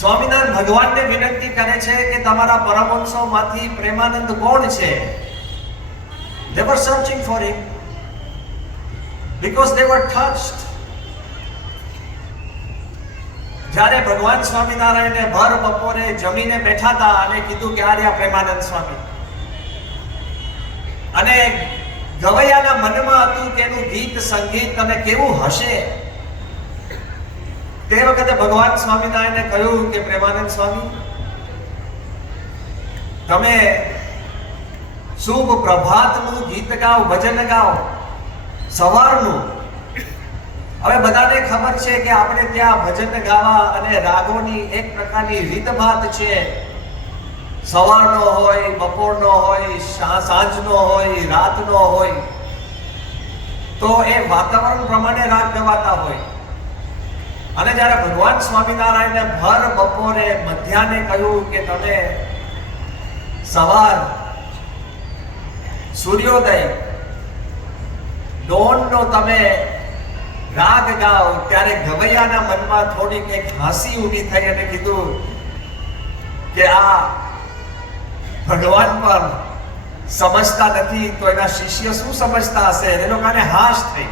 સ્વામિનારાયણ ભગવાનને વિનંતી કરે છે કે તમારા પરમહંસોમાંથી પ્રેમાનંદ કોણ છે? They were searching for him. Because they were touched. જ્યારે ભગવાન સ્વામિનારાયણે ભર બપોરે જમીને બેઠા હતા અને કીધું કે આ રહ્યા પ્રેમાનંદ સ્વામી. અને ગવૈયાના મનમાં હતું કે એનું ગીત સંગીત અને કેવું હશે? તે વખતે ભગવાન સ્વામિનારાયણે કહ્યું કે, પ્રેમાનંદ સ્વામી, તમે શુભ પ્રભાતનું ગીત ગાઓ, ભજન ગાઓ, સવારનું. હવે બધાને ખબર છે કે આપણે ત્યાં ભજન ગાવા અને રાગોની એક પ્રકારની રીતભાત છે. સવારનો હોય, બપોરનો હોય સાંજનો હોય, રાતનો હોય. તો એ વાતાવરણ પ્રમાણે રાગ ગવાતા હોય. અને જ્યારે ભગવાન સ્વામિનારાયણને ભર બપોરે મધ્યાને કહ્યું કે તમે સવાર સૂર્યોદય, ડોનનો તમે રાગ ગાઓ, ત્યારે ગવૈયાના મનમાં થોડીક એક હાસી ઊભી થઈ અને કીધું કે આ ભગવાન પર સમજતા નથી, તો એના શિષ્ય શું સમજતા હશે? એ લોકોને હાશ થઈ.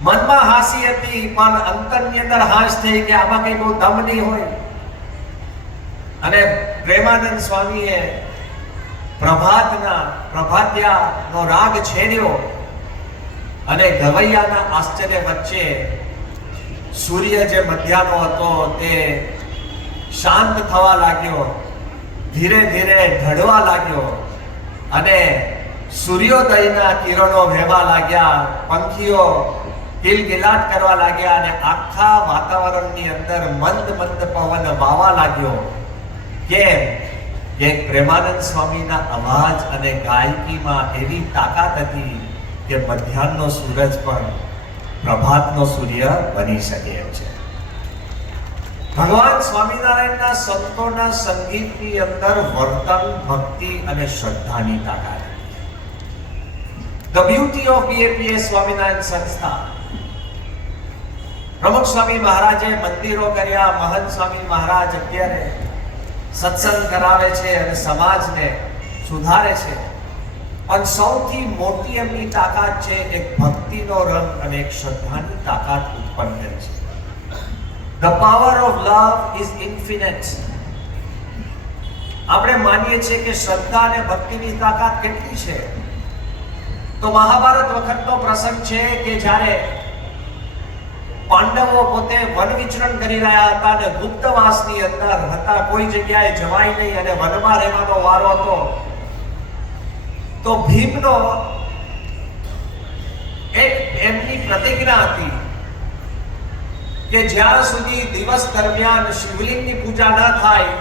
મનમાં હાસી હતી, પણ અંતરની અંદર હાશ થઈ કે આમાં કઈ બહુ દમ નહીં હોય. અને પ્રેમાનંદ સ્વામીએ પ્રભાતના, પ્રભાત્યાનો રાગ છેડ્યો અને ગવૈયાના આશ્ચર્ય વચ્ચે સૂર્ય જે મધ્યાનો હતો તે શાંત થવા લાગ્યો, ધીરે ધીરે ઢળવા લાગ્યો અને સૂર્યોદયના કિરણો વહેવા લાગ્યા, પંખીઓ કિલકિલાટ કરવા લાગ્યા અને આખા વાતાવરણની અંદર મંદ મંદ પવન વાવા લાગ્યો. કેમ? કે પ્રેમાનંદ સ્વામીના અવાજ અને ગાયકીમાં એવી તાકાત હતી કે મધ્યાહનનો સૂરજ પણ પ્રભાતનો સૂર્ય બની શકે એમ છે. ભગવાન સ્વામિનારાયણના સંતોના સંગીતની અંદર વર્તન, ભક્તિ અને શ્રદ્ધાની તાકાત the beauty of BAPS Swaminarayan સંસ્થા પ્રમુખ સ્વામી મહારાજે મંદિરો કર્યા, મહંત સ્વામી મહારાજ અત્યારે સત્સંગ કરાવે છે અને સમાજને સુધારે છે. પણ સૌથી મોટી એમની તાકાત છે, એક ભક્તિનો રંગ અને એક શ્રદ્ધાની તાકાત ઉત્પન્ન કરે છે. The power of love is infinite આપણે માનીએ છીએ કે શ્રદ્ધા અને ભક્તિની તાકાત કેટલી છે? તો મહાભારત વખતનો પ્રસંગ છે કે જ્યારે પાંડવો પોતે વન વિચરણ કરી રહ્યા હતા અને ગુપ્તવાસની અંદર હતા. કોઈ જગ્યાએ જવાય નહીં અને વનમાં રહેવાનો વારો હતો. તો ભીમનો એક એમની પ્રતિજ્ઞા હતી કે જ્યાં સુધી દિવસ દરમિયાન શિવલિંગની પૂજા ન થાય,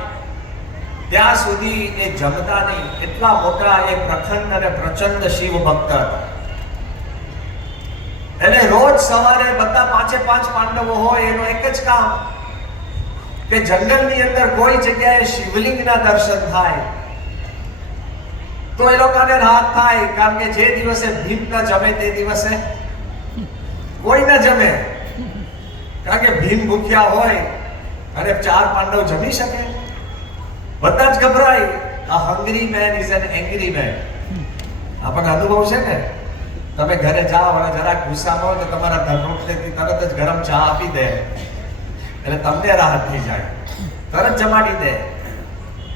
ત્યાં સુધી એ જમતા નહીં. એટલા મોટા એ પ્રખંડ અને પ્રચંડ શિવ ભક્ત હતા. એને રોજ સવારે બધા પાંચે પાંચ પાંડવો હોય, એનું એક જ કામ કે જંગલની અંદર કોઈ જગ્યાએ શિવલિંગના દર્શન થાય. તો એ લોકોને રાહત થાય, કારણ કે જે દિવસે ભીમ ન જમે તે દિવસે કોઈ ન જમે. કારણ કે ભીમ ભૂખ્યા હોય, અને ચાર પાંડવ જમી શકે. બધા જ ગભરાય, આ hungry man is an angry man આપણને અનુભવ છે ને? તમે ઘરે જાઓ અને જરાક ગુસ્સામાં હોય તો તમારા ધર્મપત્ની તરત જ ગરમ ચા આપી દે. એટલે તમને રાહત થઈ જાય. તરત જમાડી દે.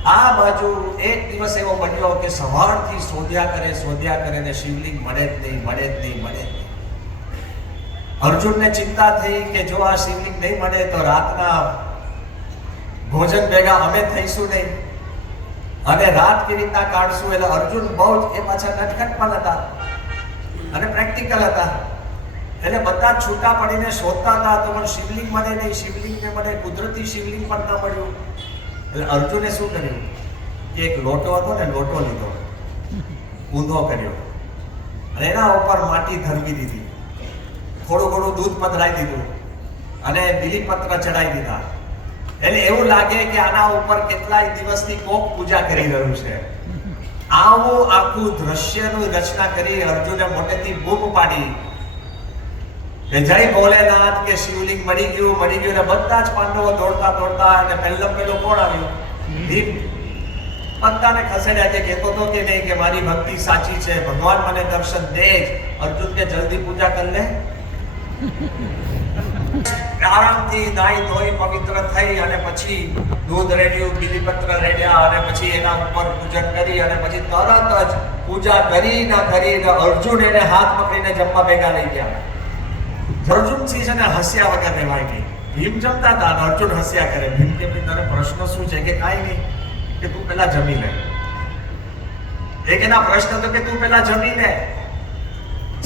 આ બાજુ એક દિવસ એવો બન્યો કે સવારથી શોધ્યા કરે શોધ્યા કરે ને શિવલિંગ મળે જ નહીં, મળે જ નહીં, મળે જ નહીં. અર્જુનને ચિંતા થઈ કે જો આ શિવલિંગ નહીં મળે તો રાતના ભોજન ભેગા અમે થઈશું નહીં. અને રાત કેવી રીતના કાઢશું? એટલે અર્જુન બહુ જ એ પાછા નટખટ પણ હતા. અને પ્રેક્ટિકલ હતા. એટલે બધા છૂટા પડીને શોધતા હતા, તો પણ શિવલિંગ મળે નહીં, શિવલિંગને મળે કુદરતી શિવલિંગ પણ ન મળ્યું. એટલે અર્જુને શું કર્યું? કે એક લોટો હતો ને, લોટો લીધો. ઊંધો કર્યો. અને એના ઉપર માટી ધરવી દીધી. થોડું ઘણું દૂધ પધરાઈ દીધું. અને બીલીપત્ર ચડાવી દીધા. એટલે એવું લાગે કે આના ઉપર કેટલાય દિવસથી કોક પૂજા કરી રહ્યું છે. આવું આખું દ્રશ્યનું રચના કરી અર્જુને મોટેથી બૂમ પાડી. કે ભોલેનાથ કે શિવલિંગ મળી ગયું મળી ગયું ને બધા જ પાંડવો દોડતા દોડતા અને પહેલો પહેલો કોણ આવ્યો? ભીમ. પત્તાને ખસેડ્યા કે કહેતો હતો કે નહીં કે મારી ભક્તિ સાચી છે, ભગવાન મને દર્શન દે જ. અર્જુન કે જલ્દી પૂજા કરી લે. આરામથી નાઈ ધોઈ પવિત્ર થઈ અને પછી દૂધ રેડ્યું, બિલીપત્ર રેડ્યા અને પછી એના ઉપર પૂજન કરી અને પછી તરત જ પૂજા કરી ના અર્જુન એને હાથ પકડીને જમવા ભેગા લઈ ગયા. અર્જુનસિંહ છે ને હસ્યા વગર રહેવાય નહીં. ભીમ જમતા હતા અને અર્જુન હસ્યા કરે. ભીમ કે તારો પ્રશ્ન શું છે? કે કાંઈ નહીં, કે તું પેલા જમી લે. એક એના પ્રશ્ન તો કે તું પેલા જમી લે.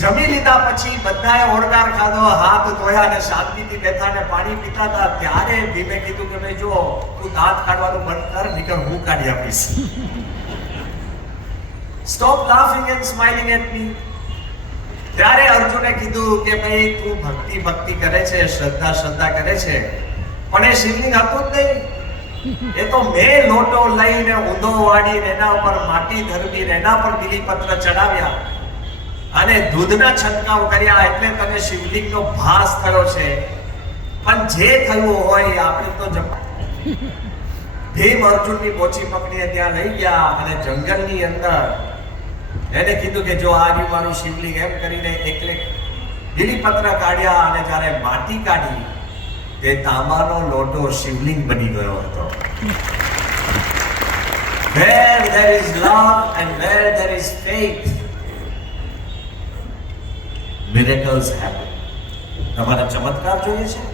જમી લીધા પછી બધાએ ઓળકાર ખાધો, હાથ ધોયા અને શાંતિથી બેઠા ને પાણી પીતા હતા. ત્યારે ભીમે કીધું કે ભાઈ જો તું દાંત કાઢવાનું બંધ કર, નીકળ હું કાઢી આપીશ. Stop laughing and smiling at me ત્યારે અર્જુને કીધું કે ભાઈ, તું ભક્તિ ભક્તિ કરે છે, શ્રદ્ધા શ્રદ્ધા કરે છે, પણ એ શિવલિંગ હતું જ નહીં. એ તો મેં લોટો લઈને ઊંધો વાળીને એના ઉપર માટી ધરવી એના પર બિલીપત્ર ચડાવ્યા. અને દૂધના છંટકાવ કર્યા એટલે તને શિવલિંગનો ભાસ થયો છે. પણ જે થયું હોય આપણે તો ભીમ અર્જુનની પોચી પકડીને ત્યાં લઈ ગયા અને જંગલની અંદર એને કીધું કે જો આ મારું શિવલિંગ એમ કરીને એકલે બિલીપત્ર કાઢ્યા અને જ્યારે માટી કાઢી તે તાંબાનો લોટો શિવલિંગ બની ગયો હતો. Where there is love and where there is faith, miracles happen. તમારે ચમત્કાર જોઈએ છે